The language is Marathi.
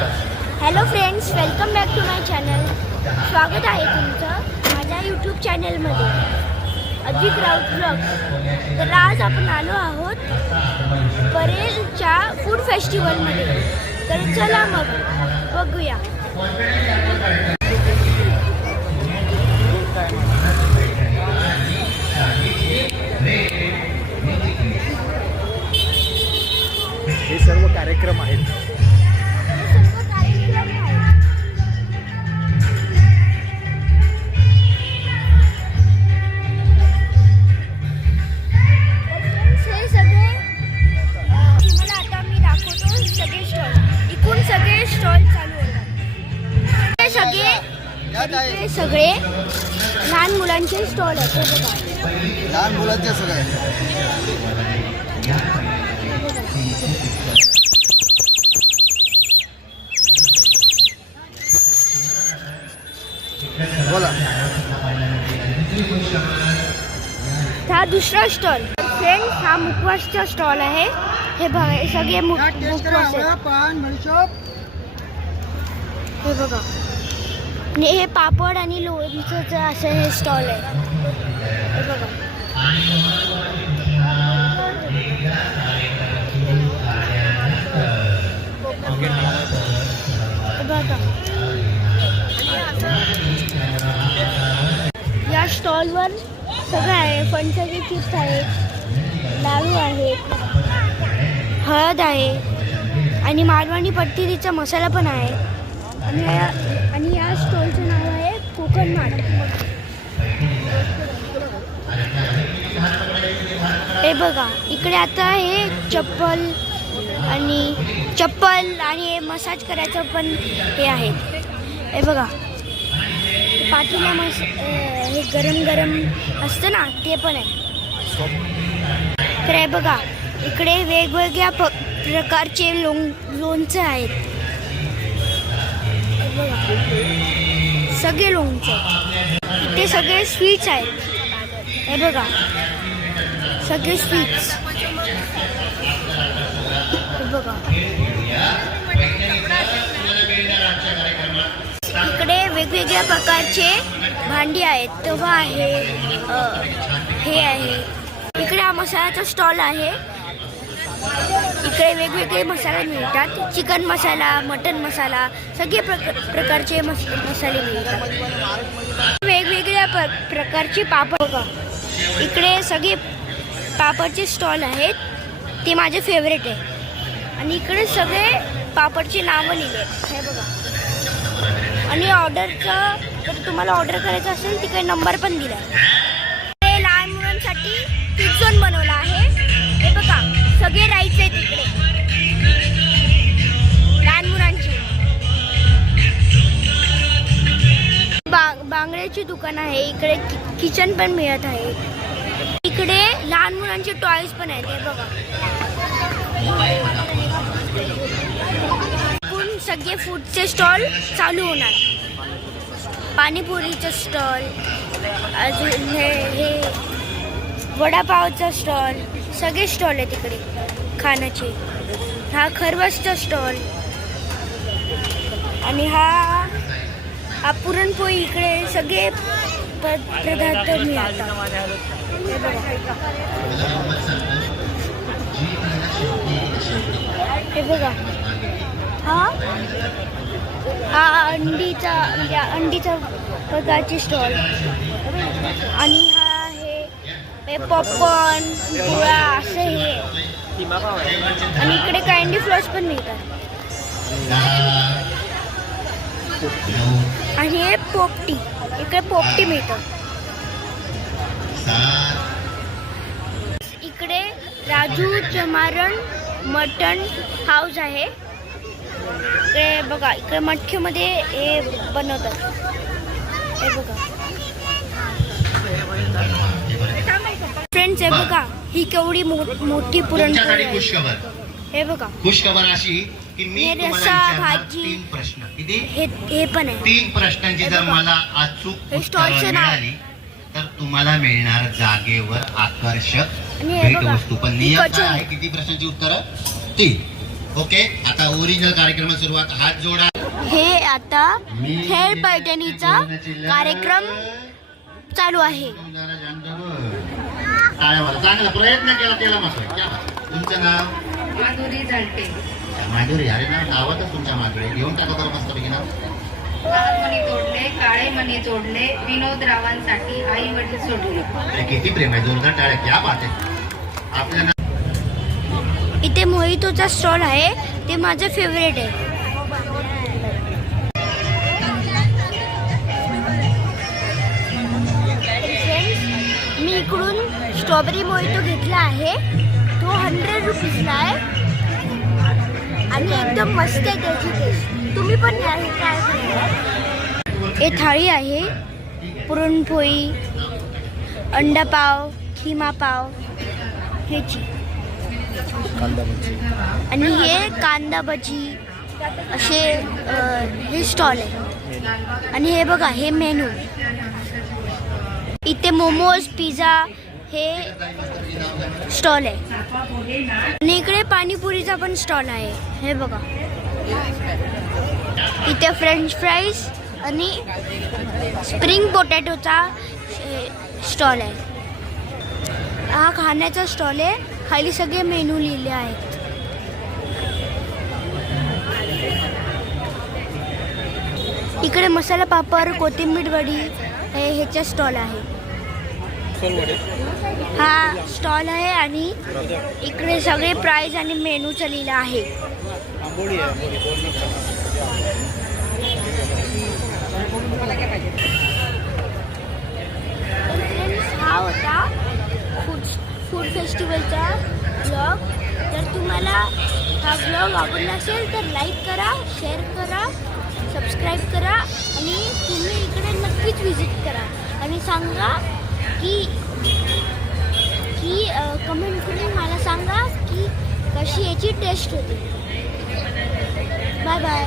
Hello friends, welcome back to my channel. स्वागत आहे तुमचं माझ्या यूट्यूब चॅनलमध्ये अधिक राऊत ब्लॉग. तर आज आपण आलो आहोत परेलच्या फूड फेस्टिवलमध्ये. तर चला मग बघूया. हे सर्व कार्यक्रम आहेत. सगळे लहान मुलांचे स्टॉल आहेत. लहान मुलांचे सगळे बोला. हा दुसरा स्टॉल फ्रेंड्स, हा मुखवासचा स्टॉल आहे. हे बघा, सगळे मुखवास आहेत. हे बघा, हे पापड आणि लोणचं असं हे स्टॉल आहे. हे बघा, या स्टॉलवर सगळं आहे. फणसाचे चिप्स आहेत, लाडू आहेत, हळद आहे आणि मालवणी पट्टीचा मसाला पण आहे. आणि या स्टॉलचं नाव आहे कोकण मार्ट. हे बघा, इकडे आता हे चप्पल आणि मसाज करायचं पण हे आहे. हे बघा, पाठीला हे गरम असतं ना, ते पण आहे. तर हे बघा, इकडे वेगवेगळ्या प्रकारचे लोणचं आहेत. सगळे लोणचे, इथे सगळे स्वीट्स आहेत. हे बघा, सगळे स्वीट्स. हे बघा, इकडे वेगवेगळ्या प्रकारचे भांडी आहेत. तवा आहे, हे आहे. इकडे हा मसाल्याचा स्टॉल आहे. इकडे वेगवेगळे मसाले मिळतात. चिकन मसाला, मटन मसाला, सगळे प्रकारचे मसाले मिळतात. वेगवेगळ्या प्रकारचे पापड बघा, इकडे सगळे पापडचे स्टॉल आहेत. ते माझे फेवरेट आहे. आणि इकडे सगळे पापडचे नावं लिहिले. हे बघा, आणि ऑर्डरचं, जर तुम्हाला ऑर्डर करायचं असेल तिकडे नंबर पण दिला आहे. हे लहान मुलांसाठी किड झोन बनवला आहे. हे बघा, सगळे राईड्स आहेत इकडे लहान मुलांची. बांगड्याची दुकान आहे. इकडे किचन पण मिळत आहे. इकडे लहान मुलांचे टॉयज पण आहेत. हे बघा, सगळे फूडचे स्टॉल चालू होणार. पाणीपुरीचा स्टॉल, अजून हे वडापावचा स्टॉल, सगळे स्टॉल आहेत इकडे खाण्याचे. हा खरवसचा स्टॉल आणि हा पुरणपोळी. इकडे सगळे पदार्थ मिळतात. हे बघा, हा अंडीचा प्रकारचे स्टॉल. आणि हा हे पॉपकॉर्न, गोळा असं हे. आणि इकडे कँडी फ्लॉस पण मिळतात. आणि हे पोपटी, इकडे पोपटी मिळतं. इकडे राजू चमारण मटन हाऊस आहे. इकडे बघा, इकडे मटकीमध्ये हे बनवतात. हे बघा फ्रेंड्स, हे बघा, ही केवढी मोठी पुरणपोळी आहे. हे बघा, खुशखबर अशी की मी रस्सा, भाजी, 3 प्रश्न किती हे पण आहे. 3 प्रश्नांची जर मला अचूक उत्तरं मिळाली तर तुम्हाला मिळणार जागेवर आकर्षक भेटवस्तू. पण नियम काय आहे? किती प्रश्नांची उत्तरं? 3. ओके आता ओरिजिनल कार्यक्रमाला सुरुवात. हात जोडा. हे आता खेळ पैठणीचा कार्यक्रम चालू आहे. टाळ्या वाजवा. चांगला प्रयत्न केला त्याला मस्त. तुमचं नाव? माधुरी झालटे. माधुरी. अरे ना नावातच तुमच्या माधुरी. घेऊन टाका बरं मस्त पैकी नाव. लाल मणी तोडले, काळे मणी जोडले, विनोद रावांसाठी आई वडील सोडले. अरे किती प्रेम आहे. जोरदार टाळ्या. क्या बात आहे. आपल्या इथे मोहितोचा स्टॉल आहे. ते माझं फेवरेट आहे. मी इकडून स्ट्रॉबेरी मोहितो घेतला आहे. तो 100 रुपीजला आहे आणि एकदम मस्त आहे त्याची टेस्ट. तुम्ही पण ट्राय करा. हे थाळी आहे. पुरणपोळी, अंडा पाव, खिमा पाव ह्याची, आणि हे कांदा भजी असे हे स्टॉल आहे. आणि हे बघा हे मेनू. इथे मोमोज, पिझ्झा हे स्टॉल आहे. आणि इकडे पाणीपुरीचा पण स्टॉल आहे. हे बघा इथे फ्रेंच फ्राईज आणि स्प्रिंग पोटॅटोचा स्टॉल आहे. हा खाण्याचा स्टॉल आहे. खाली सगळे मेनू लिहिले आहेत. इकडे मसाला पापड, कोथिंबीर वडी हे ह्याचा स्टॉल आहे. हा स्टॉल आहे आणि इकडे सगळे प्राइस आणि मेनूचं लिहिलं आहे. हा होता फूड फेस्टिवलचा ब्लॉग. जर तुम्हाला हा ब्लॉग आवडला असेल तर लाईक करा, शेअर करा, सबस्क्राईब करा आणि तुम्ही इकडे नक्कीच व्हिजिट करा आणि सांगा की कमेंट करून मला सांगा की कशी याची टेस्ट होती. Bye bye.